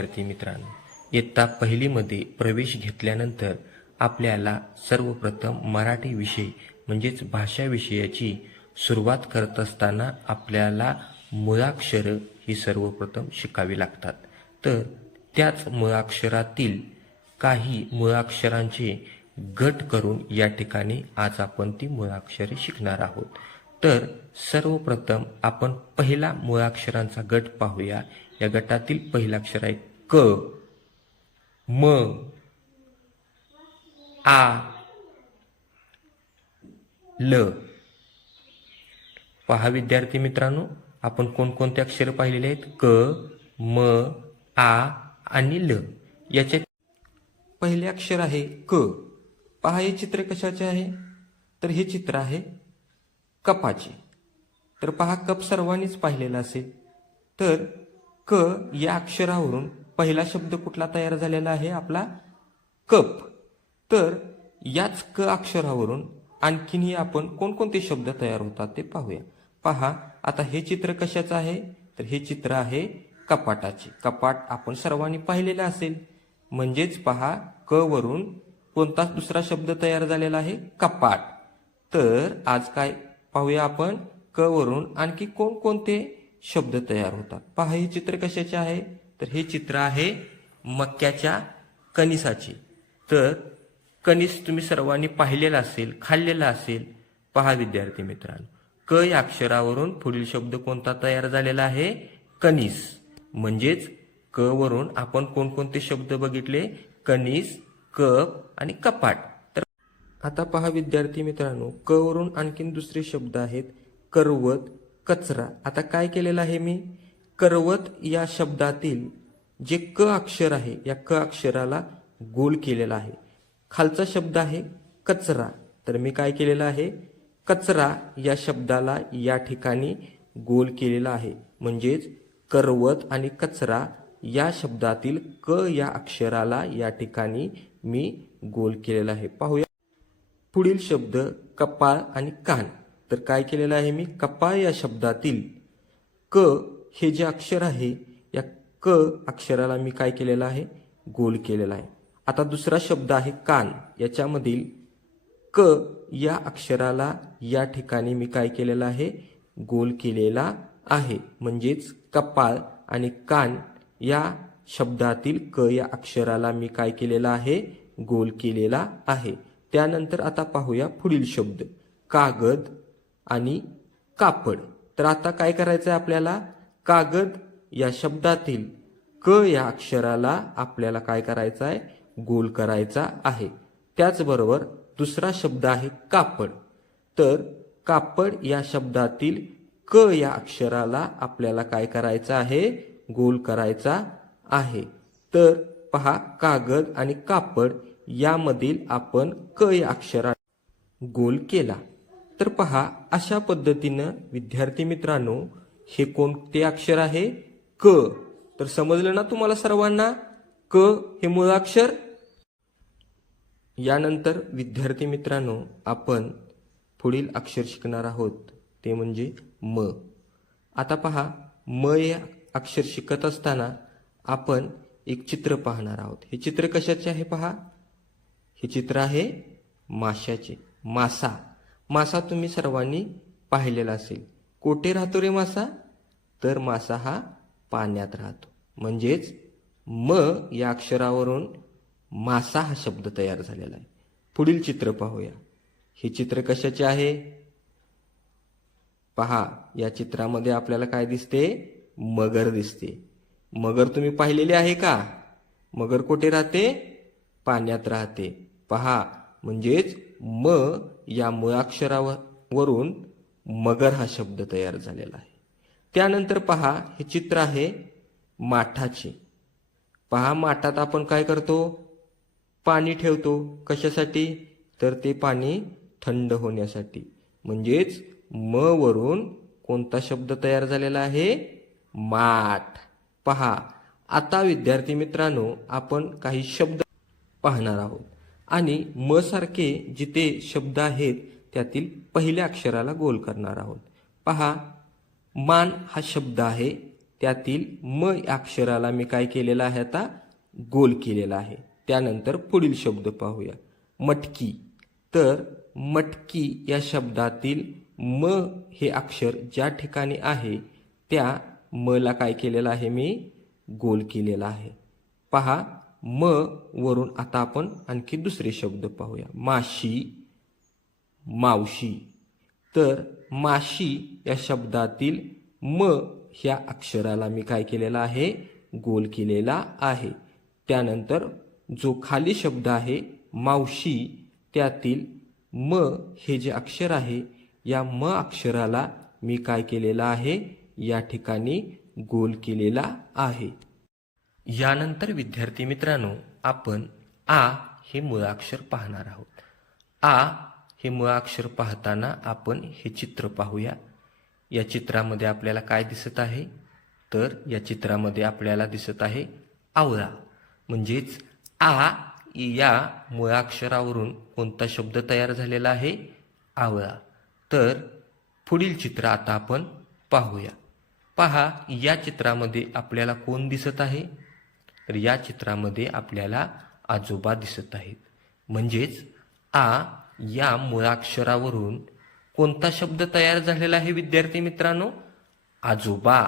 विद्यार्थी मित्रांनो इयत्ता पहिलीमध्ये प्रवेश घेतल्यानंतर आपल्याला सर्वप्रथम मराठी विषय म्हणजेच भाषा विषयाची सुरुवात करत असताना आपल्याला मुळाक्षरं ही सर्वप्रथम शिकावी लागतात. तर त्याच मुळाक्षरातील काही मुळाक्षरांचे गट करून या ठिकाणी आज आपण ती मुळाक्षरे शिकणार आहोत. तर सर्वप्रथम आपण पहिला मुळाक्षरांचा गट पाहूया. या गटातील पहिला अक्षर आहे क. म. आ. ल. पहा विद्यार्थी मित्रांनो आपण कोणकोणते अक्षर पाहिलेले आहेत? क म आ आणि ल. याचे पहिले अक्षर आहे क. पहा हे चित्र कशाचे आहे? तर हे चित्र आहे कपाचे. तर पहा कप सर्वांनीच पाहिलेला असेल. तर क या अक्षरावरून पहिला शब्द कुठला तयार झालेला आहे? आपला कप तर याच क अक्षरावरून आणखीनही आपण कोणकोणते शब्द तयार होतात ते पाहूया. पहा आता हे चित्र कशाचं आहे? तर हे चित्र आहे कपाटाचे. कपाट आपण सर्वांनी पाहिलेलं असेल. म्हणजेच पहा क वरून कोणताच दुसरा शब्द तयार झालेला आहे? कपाट. तर आज काय पाहूया आपण? क वरून आणखी कोणकोणते शब्द तयार होतात. पहा हे चित्र कशाचे आहे? तर हे चित्र आहे मक्याच्या कणिसाचे. तर कणीस तुम्ही सर्वांनी पाहिलेला असेल खाल्लेला असेल पहा विद्यार्थी मित्रांनो. क या अक्षरावरून पुढील शब्द कोणता तयार झालेला आहे? कणीस. म्हणजेच क वरून आपण कोणकोणते शब्द बघितले? कणीस कप आणि कपाट. तर आता पहा विद्यार्थी मित्रांनो क वरून आणखीन दुसरे शब्द आहेत. करवत कचरा. आता काय केलेलं आहे मी? करवत या शब्दातील जे क अक्षर आहे या क अक्षराला गोल केलेला आहे. खालचा शब्द आहे कचरा. तर मी काय केलेलं आहे? कचरा या शब्दाला या ठिकाणी गोल केलेला आहे. म्हणजेच करवत आणि कचरा या शब्दातील क या अक्षराला या ठिकाणी मी गोल केलेला आहे. पाहूया. पुढील शब्द कपाळ आणि कान. तर काय केलेलं आहे मी? कपाळ या शब्दातील क हे जे अक्षर आहे या क अक्षराला मी काय केलेलं आहे? गोल केलेला आहे. आता दुसरा शब्द आहे कान. याच्यामधील क या अक्षराला या ठिकाणी मी काय केलेलं आहे? गोल केलेला आहे. म्हणजेच कपाळ आणि कान या शब्दातील क या अक्षराला मी काय केलेला आहे? गोल केलेला आहे. त्यानंतर आता पाहूया पुढील शब्द. कागद आणि कापड. तर आता काय करायचं आहे आपल्याला? कागद या शब्दातील क या अक्षराला आपल्याला काय करायचं आहे गोल करायचा आहे. त्याचबरोबर दुसरा शब्द आहे कापड. तर कापड या शब्दातील क या अक्षराला आपल्याला काय करायचं आहे? गोल करायचा आहे. तर पहा कागद आणि कापड यामधील आपण क या अक्षरा गोल केला. तर पहा अशा पद्धतीनं विद्यार्थी मित्रांनो हे कोणते अक्षर आहे? क. तर समजलं ना तुम्हाला सर्वांना? क हे मुळाक्षर यानंतर विद्यार्थी मित्रांनो आपण पुढील अक्षर शिकणार आहोत. ते म्हणजे म. आता पहा म हे अक्षर शिकत असताना आपण एक चित्र पाहणार आहोत. हे चित्र कशाचे आहे पहा? हे चित्र आहे माशाचे मासा. मासा तुम्ही सर्वांनी पाहिलेला असेल. कोठे राहतो रे मासा? तर मासा हा पाण्यात राहतो. म्हणजेच म या अक्षरावरून मासा हा शब्द तयार झालेला आहे. पुढील चित्र पाहूया. हे चित्र कशाचे आहे? पहा या चित्रामध्ये आपल्याला काय दिसते? मगर दिसते. मगर तुम्ही पाहिलेले आहे का? मगर कुठे राहते? पाण्यात राहते. पहा म्हणजेच म या मुळाक्षरावरून मगर हा शब्द तयार झालेला आहे. त्यानंतर पहा हे चित्र आहे माठाचे. पहा माठात आपण काय करतो? पाणी ठेवतो. कशासाठी? तर ते पाणी थंड होण्यासाठी. म्हणजेच म वरून कोणता शब्द तयार झालेला आहे? माठ. पहा आता विद्यार्थी मित्रांनो आपण काही शब्द पाहणार आहोत. आणि म सारखे जिथे शब्द आहेत त्यातील पहिल्या अक्षराला गोल करणार आहोत. पहा मान हा शब्द आहे त्यातील म या अक्षराला मी काय केलेला आहे आता? गोल केलेला आहे. त्यानंतर पुढील शब्द पाहूया. मटकी. तर मटकी या शब्दातील म हे अक्षर ज्या ठिकाणी आहे त्या म ला काय केलेलं आहे मी? गोल केलेला आहे. पहा म वरून आता आपण आणखी दुसरे शब्द पाहूया. माशी मावशी. तर माशी या शब्दातील म ह्या अक्षराला मी काय केलेला आहे? गोल केलेला आहे. त्यानंतर जो खाली शब्द आहे मावशी त्यातील म हे जे अक्षर आहे या म अक्षराला मी काय केलेलं आहे? या ठिकाणी गोल केलेला आहे. यानंतर विद्यार्थी मित्रांनो आपण आ हे मुळाक्षर पाहणार आहोत. आ हे मुळाक्षर पाहताना आपण हे चित्र पाहूया. या चित्रामध्ये आपल्याला काय दिसत आहे? तर या चित्रामध्ये आपल्याला दिसत आहे आवळा. म्हणजेच आ या मुळाक्षरावरून कोणता शब्द तयार झालेला आहे? आवळा. तर पुढील चित्र आता आपण पाहूया. पहा या चित्रामध्ये आपल्याला कोण दिसत आहे? तर या चित्रामध्ये आपल्याला आजोबा दिसत आहेत. म्हणजेच आ या मुळाक्षरावरून कोणता शब्द तयार झालेला आहे विद्यार्थी मित्रांनो? आजोबा.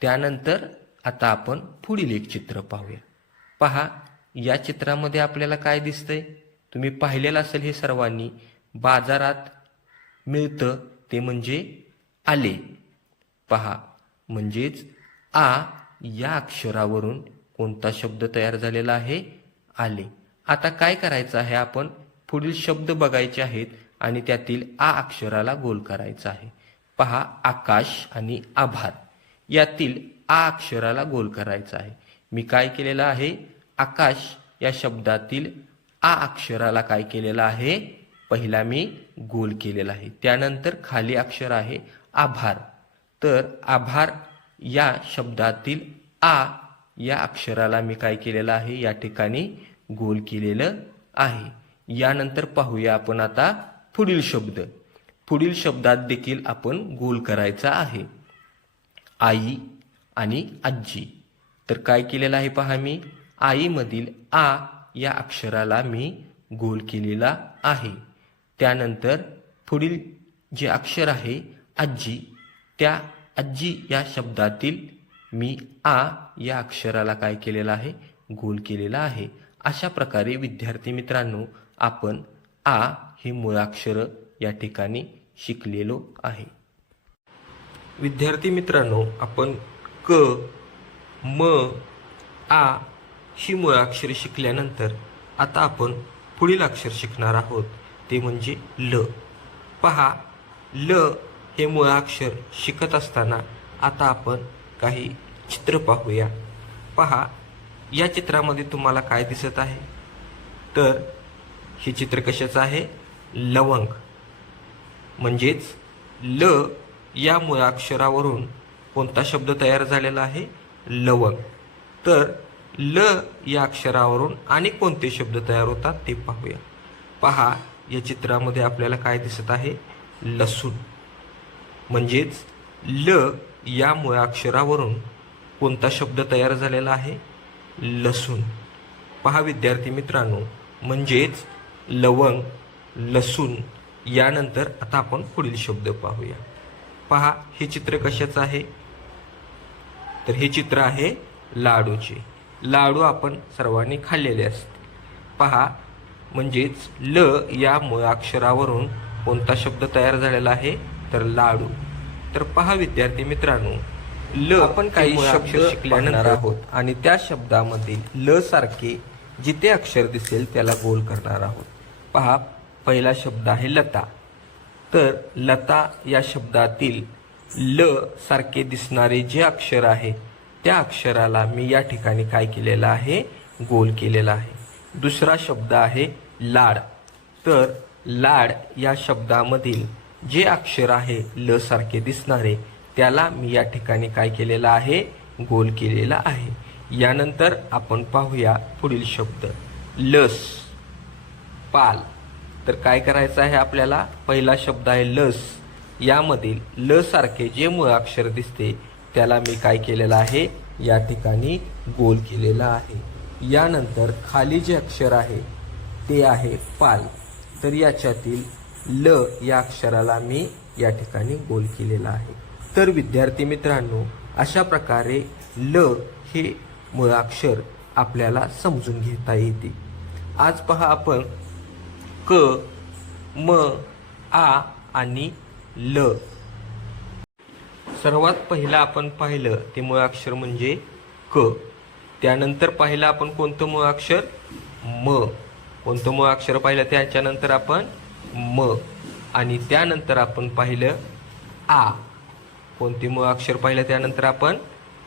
त्यानंतर आता आपण पुढील एक चित्र पाहूया. पहा या चित्रामध्ये आपल्याला काय दिसतंय? तुम्ही पाहिलेलं असेल हे सर्वांनी बाजारात मिळतं ते म्हणजे आले. पहा म्हणजेच आ या अक्षरावरून कोणता शब्द तयार झालेला आहे? आले. आता काय करायचं आहे आपण? पुढील शब्द बघायचे आहेत आणि त्यातील आ अक्षराला गोल करायचा आहे. पहा आकाश आणि आभार. यातील आ अक्षराला गोल करायचा आहे. मी काय केलेलं आहे? आकाश या शब्दातील आ अक्षराला काय केलेलं आहे? पहिला मी गोल केलेला आहे. त्यानंतर खाली अक्षर आहे आभार. तर आभार या शब्दातील आ या अक्षराला मी काय केलेलं आहे? या ठिकाणी गोल केलेलं आहे. यानंतर पाहूया आपण आता पुढील शब्द. पुढील शब्दात देखील आपण गोल करायचा आहे. आई आणि आजी. तर काय केलेलं आहे पहा मी? आईमधील आ या अक्षराला मी गोल केलेला आहे. त्यानंतर पुढील जे अक्षर आहे आजी त्या आजी या शब्दातील मी आ या अक्षराला काय केलेलं आहे? गोल केलेला आहे. अशा प्रकारे विद्यार्थी मित्रांनो आपण आ हे मुळाक्षर या ठिकाणी शिकलेलो आहे. विद्यार्थी मित्रांनो आपण क म आ ही मुळाक्षर शिकल्यानंतर आता आपण पुढील अक्षर शिकणार आहोत. ते म्हणजे ल. पहा ल हे मुळाक्षर शिकत असताना आता आपण काही चित्र पाहूया. पहा या चित्रामध्ये तुम्हाला काय दिसत आहे? तर हे चित्र कशाचं आहे? लवंग. म्हणजेच ल या मुळाक्षरावरून कोणता शब्द तयार झालेला आहे? लवंग. तर ल या अक्षरावरून आणि कोणते शब्द तयार होतात ते पाहूया. पहा या चित्रामध्ये आपल्याला काय दिसत आहे? लसूण. म्हणजेच ल या मुळाक्षरावरून कोणता शब्द तयार झालेला आहे? लसूण. पहा विद्यार्थी मित्रांनो म्हणजेच लवंग लसूण यानंतर आता आपण पुढील शब्द पाहूया. पहा हे चित्र कशाचं आहे? तर हे चित्र आहे लाडूचे. लाडू आपण सर्वांनी खाल्लेले असते. पहा म्हणजेच ल या मुळाक्षरावरून कोणता शब्द तयार झालेला आहे? तर लाडू. तर पहा विद्यार्थी मित्रांनो ल आपण काही शब्द शिकल्यानंतर आहोत आणि त्या शब्दामध्ये ल सारखे जिथे अक्षर दिसेल त्याला गोल करणार आहोत. पहा पहिला शब्द आहे लता. तर लता या शब्दातील ल सारखे दिसणारे जे अक्षर आहे त्या अक्षराला मी या ठिकाणी काय केलेलं आहे? गोल केलेला आहे. दुसरा शब्द आहे लाड. तर लाड या शब्दामधील जे अक्षर आहे ल सारखे दिसणारे त्याला मी या ठिकाणी काय केलेलं आहे? गोल केलेला आहे. यानंतर आपण पाहूया पुढील शब्द. लस. पाल. तर काय करायचं आहे आपल्याला? पहिला शब्द आहे लस. यामधील ल सारखे जे मूळ अक्षर दिसते त्याला मी काय केलेलं आहे? या ठिकाणी गोल केलेला आहे. यानंतर खाली जे अक्षर आहे ते आहे पाल. तर याच्यातील ल या अक्षराला मी या ठिकाणी गोल केलेला आहे. तर विद्यार्थी मित्रांनो अशा प्रकारे ल हे मुळाक्षर आपल्याला समजून घेता येते. आज पहा आपण क म आ आणि ल. सर्वात पहिलं आपण पाहिलं ते मुळाक्षर म्हणजे क. त्यानंतर पाहिलं आपण कोणतं मुळाक्षर म. कोणतं मुळाक्षर पाहिलं? त्याच्यानंतर आपण म. आणि त्यानंतर आपण पाहिलं आ. कोणते मुळाक्षर पाहिलं त्यानंतर आपण?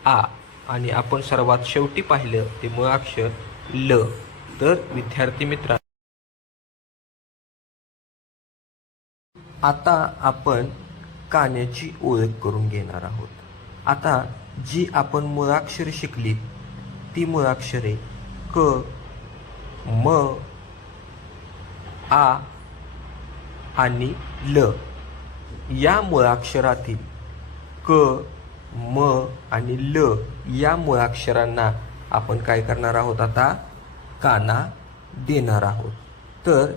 आ. आणि आपण सर्वात शेवटी पाहिलं ते मुळाक्षर ल. तर विद्यार्थी मित्रा आता आपण कान्याची ओळख करून घेणार आहोत. आता जी आपण मुळाक्षरे शिकली ती मुळाक्षरे क म आ आणि ल. या मुळाक्षरातील क म आणि ल या मुळाक्षरांना आपण काय करणार आहोत आता? काना देणार आहोत. तर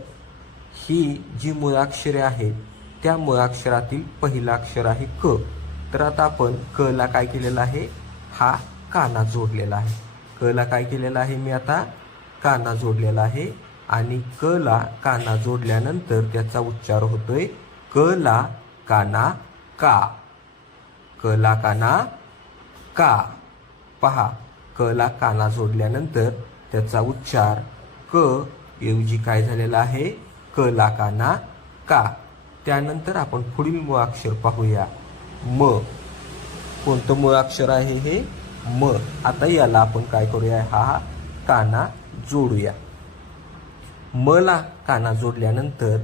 ही जी मुळाक्षरे आहेत त्या मुळाक्षरातील पहिलं अक्षर आहे क. तर आता आपण क ला काय केलेलं आहे? हा काना जोडलेला आहे. क ला काय केलेला आहे? मी आता काना जोडलेला आहे. आणि क ला काना जोडल्यानंतर त्याचा उच्चार होतोय क ला काना का. क ला काना का. पहा क ला काना जोडल्यानंतर त्याचा उच्चार क ऐवजी काय झालेला आहे? क ला काना का. त्यानंतर आपण पुढील मुळाक्षर पाहूया. म. कोणतं मुळाक्षर आहे हे? म. आता याला आपण काय करूया? हा काना जोडूया. म ला काना जोडल्यानंतर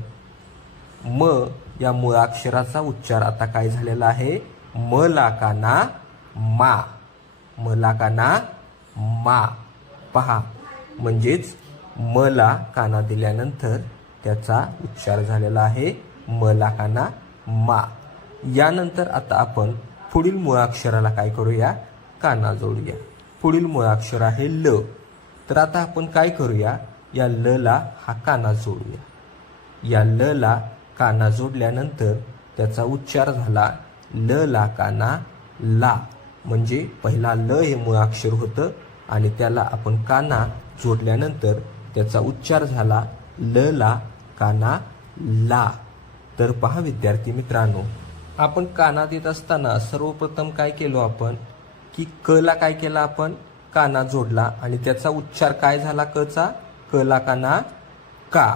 म या मुळाक्षराचा उच्चार आता काय झालेला आहे? म ला काना मा. म ला काना मा. पहा. म्हणजेच म ला काना दिल्यानंतर त्याचा उच्चार झालेला आहे म ला काना मा. यानंतर आता आपण पुढील मुळाक्षराला काय करूया? काना जोडूया. पुढील मुळाक्षर आहे ल. तर आता आपण काय करूया? या ल ला हा काना जोडूया. या ल ला काना जोडल्यानंतर त्याचा उच्चार झाला ल ला काना ला. म्हणजे पहिला ल हे मुळाक्षर होतं आणि त्याला आपण काना जोडल्यानंतर त्याचा उच्चार झाला ल ला काना ला. तर पहा विद्यार्थी मित्रांनो आपण काना देत असताना सर्वप्रथम काय केलो आपण? की क ला काय केला आपण? काना जोडला आणि त्याचा उच्चार काय झाला कचा क ला काना का?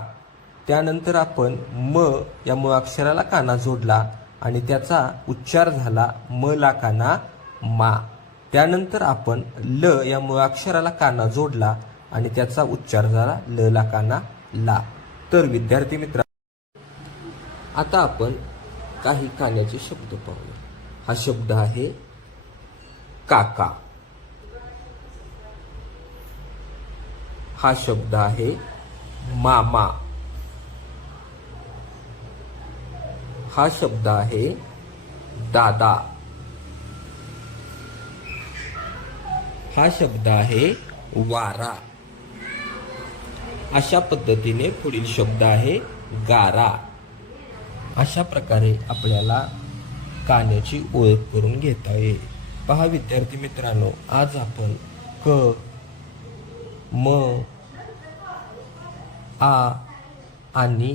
त्यानंतर आपण म या मुळाक्षराला काना जोडला आणि त्याचा उच्चार झाला म ला काना मा. त्यानंतर आपण ल या मुळाक्षराला काना जोडला आणि त्याचा उच्चार झाला ल ला काना ला. तर विद्यार्थी मित्र आता आपण काही कान्याचे शब्द पाहूया. हा शब्द आहे काका. हा शब्द आहे मामा. हा शब्द आहे दादा. हा शब्द आहे वारा. अशा पद्धतीने पुढील शब्द आहे गारा. अशा प्रकारे आपल्याला कान्याची ओळख करून घेता येईल. पहा विद्यार्थी मित्रांनो आज आपण क म आ आणि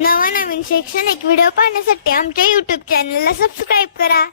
नवनवीन शैक्षणिक व्हिडिओ पाहण्यासाठी आमच्या यूट्यूब चॅनलला सबस्क्राईब करा.